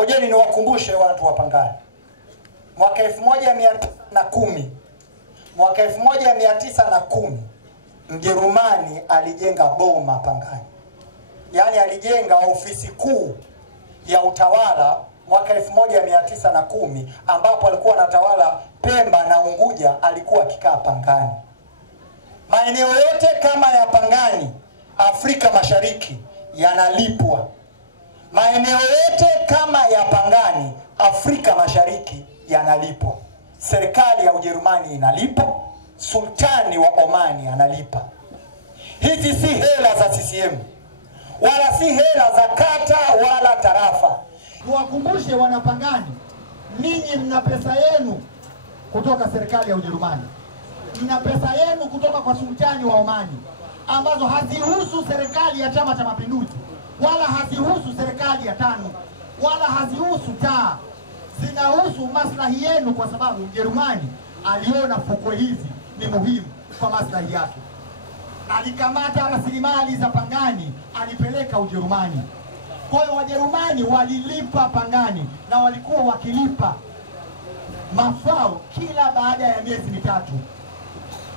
Ngojeni niwakumbushe watu wa Pangani. Mwaka 1910 Mjerumani alijenga boma Pangani. Yaani alijenga ofisi kuu ya utawala mwaka 1910 ambapo alikuwa anatawala Pemba na Unguja, alikuwa akikaa Pangani. Maeneo yote kama ya Pangani Afrika Mashariki yanalipwa. Maeneo yote kama ya Pangani Afrika Mashariki yanalipwa. Serikali ya Ujerumani inalipa, sultani wa Omani analipa. Hizi si hela za CCM, wala si hela za kata wala tarafa. Tuwakumbushe wanapangani, ninyi mna pesa yenu kutoka serikali ya Ujerumani. Mna pesa yenu kutoka kwa sultani wa Omani ambazo hazihusu serikali ya Chama cha Mapinduzi, wala hazihusu serikali ya TANU, wala hazihusu taa. Zinahusu maslahi yenu, kwa sababu Ujerumani aliona fukwe hizi ni muhimu kwa maslahi yake. Alikamata rasilimali za Pangani, alipeleka Ujerumani. Kwa hiyo Wajerumani walilipa Pangani na walikuwa wakilipa mafao kila baada ya miezi mitatu.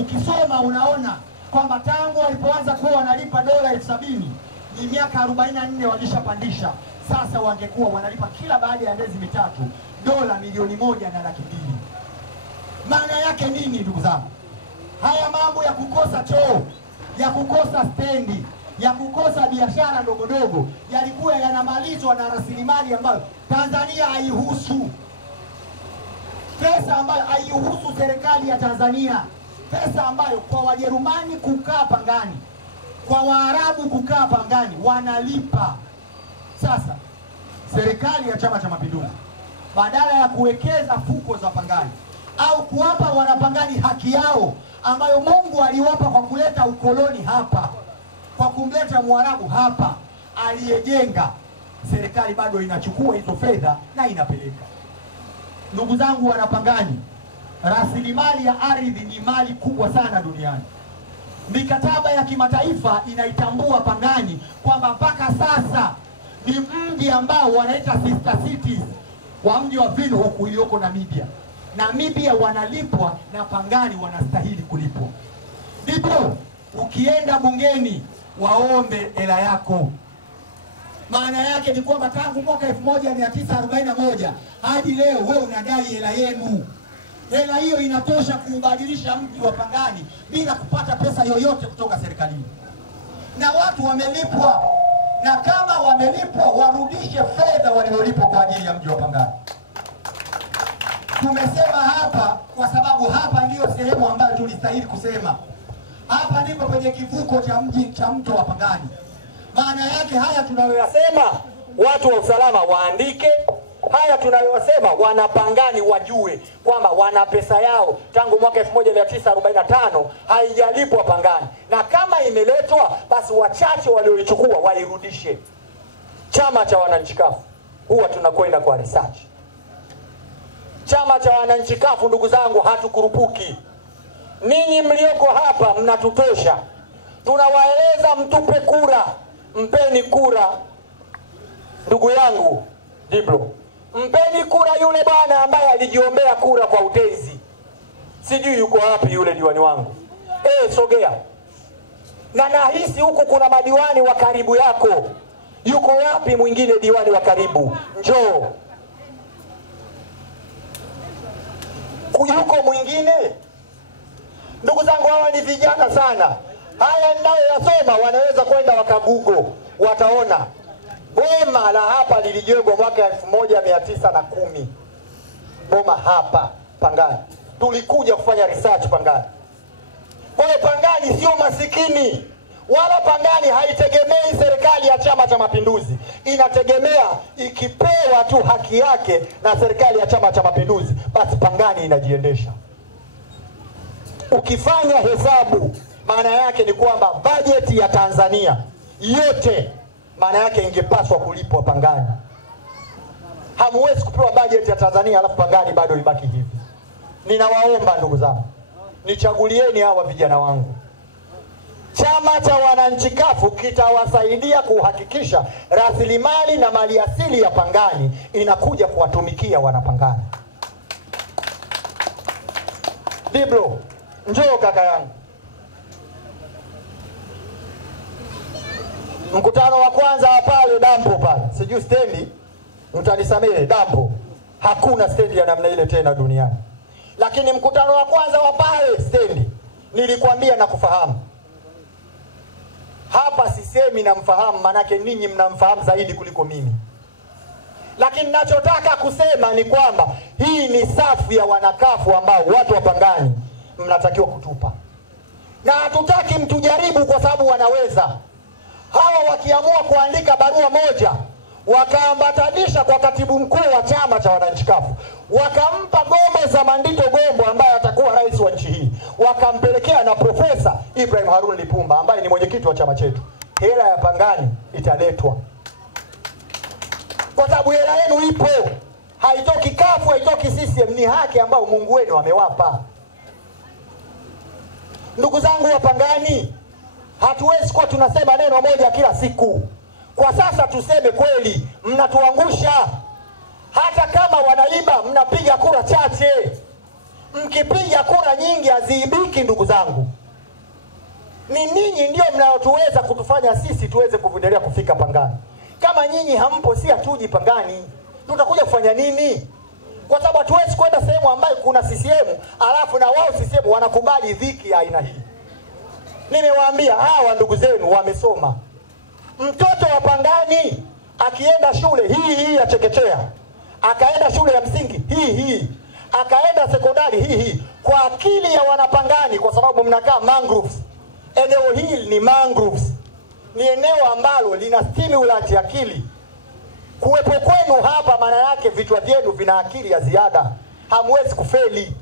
Ukisoma unaona kwamba tangu walipoanza kuwa wanalipa dola 70,000 ni miaka 44 walishapandisha. Sasa wangekuwa wanalipa kila baada ya miezi mitatu dola 1,200,000. Maana yake nini ndugu zangu? Haya mambo ya kukosa choo, ya kukosa stendi, ya kukosa biashara ndogo ndogo yalikuwa yanamalizwa na rasilimali ambayo Tanzania haihusu. Pesa ambayo haihusu serikali ya Tanzania. Pesa ambayo kwa Wajerumani kukaa Pangani, kwa Waarabu kukaa Pangani wanalipa. Sasa serikali ya Chama cha Mapinduzi badala ya kuwekeza fuko za Pangani au kuwapa wanapangani haki yao ambayo Mungu aliwapa kwa kuleta ukoloni hapa, kwa kumleta Mwarabu hapa aliyejenga, serikali bado inachukua hizo fedha na inapeleka. Ndugu zangu wanapangani, rasilimali ya ardhi ni mali kubwa sana duniani. Mikataba ya kimataifa inaitambua Pangani kwamba mpaka sasa ni mji ambao wanaita sister cities wa mji wa Windhoek ulioko Namibia. Namibia wanalipwa na Pangani wanastahili kulipwa. Ndipo ukienda bungeni waombe hela yako. Maana yake ni kwamba tangu mwaka 1941 hadi leo wewe unadai hela yenu. Hela hiyo inatosha kubadilisha mji wa Pangani bila kupata pesa yoyote kutoka serikalini. Na watu wamelipwa, na kama wamelipwa warudishe fedha waliolipwa kwa ajili ya mji wa Pangani. Tumesema hapa kwa sababu hapa ndiyo sehemu ambayo tulistahili kusema. Hapa ndipo penye kivuko cha mto wa Pangani. Maana yake haya tunayoyasema watu wa usalama waandike, haya tunayosema wanapangani wajue kwamba wana pesa yao tangu mwaka 1945 haijalipwa Pangani, na kama imeletwa basi wachache walioichukua wairudishe. Chama cha wananchi kafu huwa tunakwenda kwa research. Chama cha wananchi kafu ndugu zangu hatukurupuki. Ninyi mlioko hapa mnatutosha. Tunawaeleza mtupe kura, mpeni kura. Ndugu yangu Diblo, mpeni kura yule bwana ambaye alijiombea kura kwa utezi. Sijui yuko wapi yule diwani wangu. Sogea. Na nahisi huku kuna madiwani wa karibu yako. Yuko wapi mwingine diwani wa karibu? Njoo. Yuko mwingine? Ndugu zangu hawa ni vijana sana. Haya ninayoyasoma wanaweza kwenda wakagugo, wataona. Boma la hapa lilijengwa mwaka 1910. Boma hapa Pangani. Tulikuja kufanya research Pangani. Kwa hiyo Pangani sio masikini. Wala Pangani haitegemei serikali ya Chama cha Mapinduzi. Inategemea ikipewa tu haki yake na serikali ya Chama cha Mapinduzi, basi Pangani inajiendesha. Ukifanya hesabu, maana yake ni kwamba bajeti ya Tanzania yote maana yake ingepaswa kulipwa Pangani. Hamuwezi kupewa bajeti ya Tanzania alafu Pangani bado ibaki hivi. Ninawaomba ndugu zangu, nichagulieni hawa vijana wangu. chama cha wananchi kafu kitawasaidia kuhakikisha rasilimali na maliasili ya Pangani inakuja kuwatumikia wanapangani. Diblo, njoo kaka yangu. Mkutano wa kwanza pale dampo pale, sijui stendi, mtanisamehe, dampo. Hakuna stendi ya namna ile tena duniani. Lakini mkutano wa kwanza wa pale stendi, nilikwambia na kufahamu. Hapa sisemi na mfahamu, manake ninyi mnamfahamu zaidi kuliko mimi. Lakini nachotaka kusema ni kwamba hii ni safu ya wanakafu ambao watu wa Pangani mnatakiwa kutupa. Na hatutaki mtujaribu kwa sababu wanaweza. Hawa wakiamua kuandika barua moja, wakaambatanisha kwa katibu mkuu wa chama cha wananchi kafu, wakampa Gombo za Mandito Gombo ambaye atakuwa rais wa nchi hii, wakampelekea na Profesa Ibrahim Harun Lipumba ambaye ni mwenyekiti wa chama chetu, hela ya Pangani italetwa. Kwa sababu hela yenu ipo. Haitoki kafu, haitoki CCM, ni haki ambayo Mungu wenu amewapa. Ndugu zangu wa Pangani, hatuwezi kuwa tunasema neno moja kila siku. Kwa sasa tuseme kweli, mnatuangusha. Hata kama wanaiba, mnapiga kura chache. Mkipiga kura nyingi haziibiki ndugu zangu. Ni ninyi ndio mnaotuweza kutufanya sisi tuweze kuendelea kufika Pangani. Kama nyinyi hampo, si hatuji Pangani. Tutakuja kufanya nini? Kwa sababu hatuwezi kwenda sehemu ambayo kuna CCM, alafu na wao CCM wanakubali dhiki ya aina hii. Nimewaambia hawa ndugu zenu wamesoma. Mtoto wa Pangani akienda shule hii ya chekechea, akaenda shule ya msingi hii, akaenda sekondari hii, kwa akili ya wanapangani, kwa sababu mnakaa mangroves. Eneo hili ni mangroves. Ni eneo ambalo lina stimulant ya akili. Kuwepo kwenu hapa maana yake vichwa vyenu vina akili ya ziada. Hamwezi kufeli.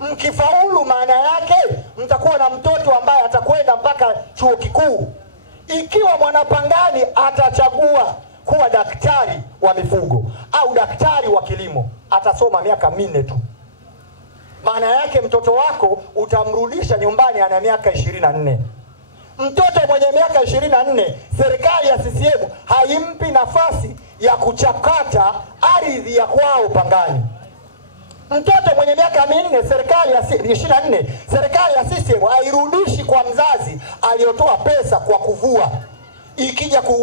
Mkifaulu maana yake mtakuwa na mtoto ambaye atakwenda mpaka chuo kikuu. Ikiwa mwanapangani atachagua kuwa daktari wa mifugo au daktari wa kilimo, atasoma miaka 4 tu. Maana yake mtoto wako utamrudisha nyumbani ana miaka 24. Mtoto mwenye miaka 24, serikali ya CCM haimpi nafasi ya kuchakata ardhi ya kwao Pangani. Mtoto mwenye miaka 4, serikali ya 24, serikali ya CCM hairudishi kwa mzazi aliyotoa pesa kwa kuvua.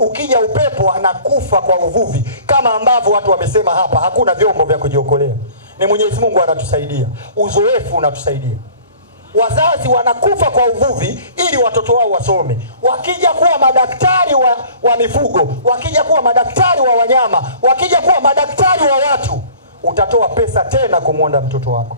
Ukija upepo anakufa kwa uvuvi, kama ambavyo watu wamesema hapa, hakuna vyombo vya kujiokolea. Ni Mwenyezi Mungu anatusaidia. Uzoefu unatusaidia. Wazazi wanakufa kwa uvuvi ili watoto wao wasome. Wakija kuwa madaktari wa mifugo, wakija kuwa madaktari wa wanyama, wakija kuwa madaktari wa watu, utatoa pesa tena kumuonda mtoto wako.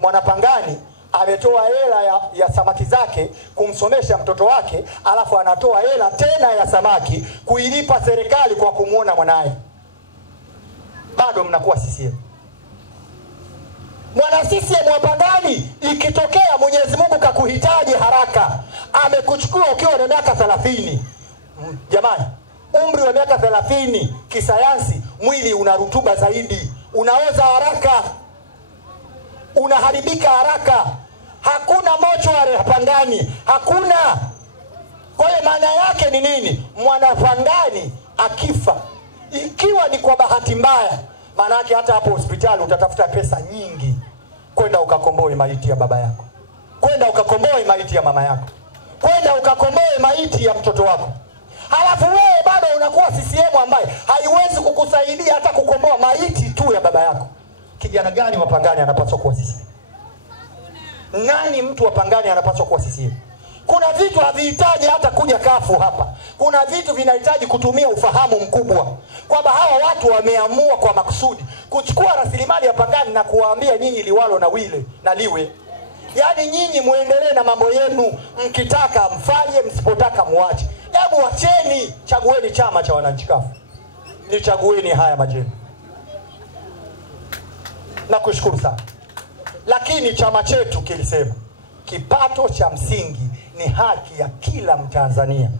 Mwanapangani ametoa hela ya samaki zake kumsomesha mtoto wake, alafu anatoa hela tena ya samaki kuilipa serikali kwa kumuona mwanae. Bado mnakuwa CCM. Mwana CCM wa Pangani, ikitokea Mwenyezi Mungu kakuhitaji haraka, amekuchukua ukiwa na miaka 30. Jamani, umri wa miaka 30 kisayansi, mwili una rutuba zaidi, unaoza haraka, unaharibika haraka. Hakuna mochwari Pangani, hakuna. Kwa hiyo maana yake ni nini? Mwana Pangani akifa, ikiwa ni kwa bahati mbaya, maana yake hata hapo hospitali utatafuta pesa nyingi kwenda ukakomboe maiti ya baba yako, kwenda ukakomboe maiti ya mama yako, kwenda ukakomboe maiti ya mtoto wako. Halafu wewe bado unakuwa CCM ambaye haiwezi kukusaidia hata kukomboa maiti tu ya baba yako. Kijana gani wa Pangani anapaswa kuwa CCM? Nani mtu wa Pangani anapaswa kuwa CCM? Kuna vitu havihitaji hata kuja kafu hapa. Kuna vitu vinahitaji kutumia ufahamu mkubwa. Kwamba hawa watu wameamua kwa makusudi kuchukua rasilimali ya Pangani na kuwaambia nyinyi liwalo na wile na liwe. Yaani nyinyi muendelee na mambo yenu, mkitaka mfanye, msipotaka muache. Hebu wacheni, chagueni chama cha wananchi kafu. Nichagueni haya majeni. Nakushukuru sana. Lakini chama chetu kilisema kipato cha msingi ni haki ya kila Mtanzania.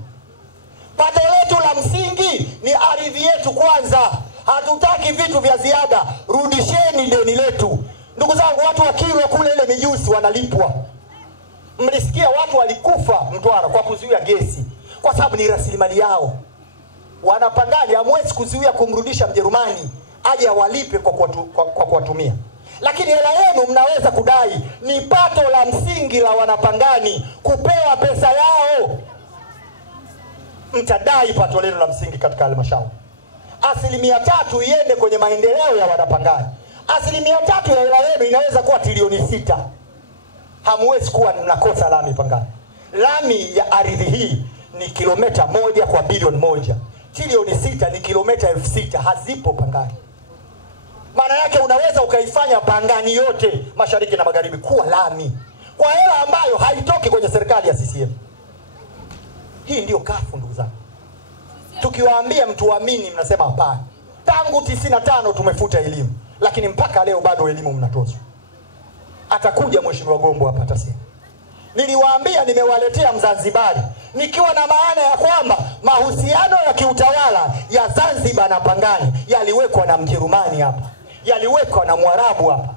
Pato letu la msingi ni ardhi yetu kwanza. Hatutaki vitu vya ziada. Rudisheni deni letu. Ndugu zangu, watu wa Kilwa kule ile mijusi wanalipwa. Mlisikia watu walikufa Mtwara kwa kuzuia gesi, kwa sababu ni rasilimali yao. Wanapangani hamwezi kuzuia kumrudisha Mjerumani aje awalipe kwa kuwatumia. Lakini hela yenu mnaweza kudai. Ni pato la msingi la Wanapangani kupewa pesa yao. Mtadai pato lenu la msingi katika halmashauri. 3% iende kwenye maendeleo ya Wanapangani. 3% ya hela yenu inaweza kuwa trilioni 6. Hamwezi kuwa mnakosa lami Pangani. Lami ya ardhi hii ni kilomita 1 kwa bilioni 1. Trilioni 6 ni kilomita 6,000, hazipo Pangani. Maana yake unaweza ukaifanya Pangani yote mashariki na magharibi kuwa lami kwa hela ambayo haitoki kwenye serikali ya CCM. Hii ndio kafu ndugu zangu. Tukiwaambia mtuamini mnasema hapana. Tangu 95 tumefuta elimu, lakini mpaka leo bado elimu mnatozwa. Atakuja Mheshimiwa Gombo hapa atasema. Niliwaambia nimewaletea Mzanzibari, nikiwa na maana ya kwamba mahusiano ya kiutawala ya Zanzibar na Pangani yaliwekwa na Mjerumani hapa, yaliwekwa na Mwarabu hapa.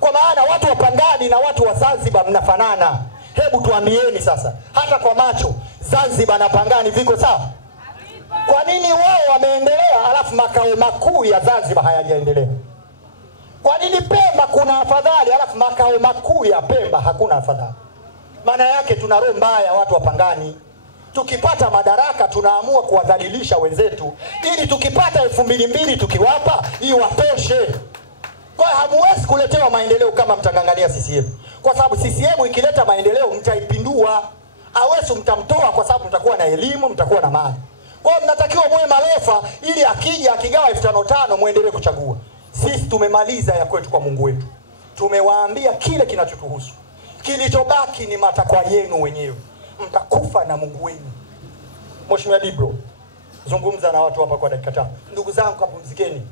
Kwa maana watu wa Pangani na watu wa Zanzibar mnafanana. Hebu tuambieni sasa, hata kwa macho, Zanzibar na Pangani viko sawa? Kwa nini wao wameendelea alafu makao makuu ya Zanzibar hayajaendelea? Kwa nini Pemba kuna afadhali alafu makao makuu ya Pemba hakuna afadhali? Maana yake tuna roho mbaya watu wa Pangani. Tukipata madaraka tunaamua kuwadhalilisha wenzetu ili tukipata 2,200 tukiwapa iwatoshe. Kwa hiyo hamwezi kuletewa maendeleo kama mtangangania CCM. Kwa sababu CCM ikileta maendeleo mtaipindua. Hawezi mtamtoa kwa sababu mtakuwa na elimu, mtakuwa na mali. Kwa hiyo mnatakiwa mwe marefa ili akija akigawa 5,500 muendelee kuchagua. Sisi tumemaliza ya kwetu kwa Mungu wetu. Tumewaambia kile kinachotuhusu. Kilichobaki ni matakwa yenu wenyewe. Mtakufa na Mungu wenu. Mheshimiwa Dibro, zungumza na watu hapa kwa dakika 5. Ndugu zangu, kapumzikeni.